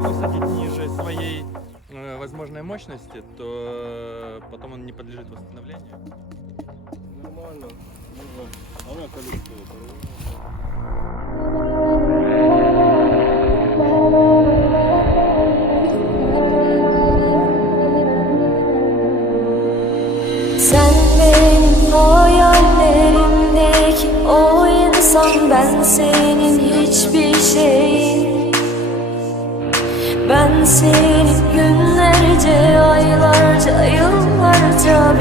Высадить ниже своей возможной мощности, то потом он не подлежит восстановлению. Нормально. Можно. А у меня колесо. Sen benim hayallerimdeki o insan, ben senin hiçbir şeyin. Ben seni günlerce, aylarca, yıllarca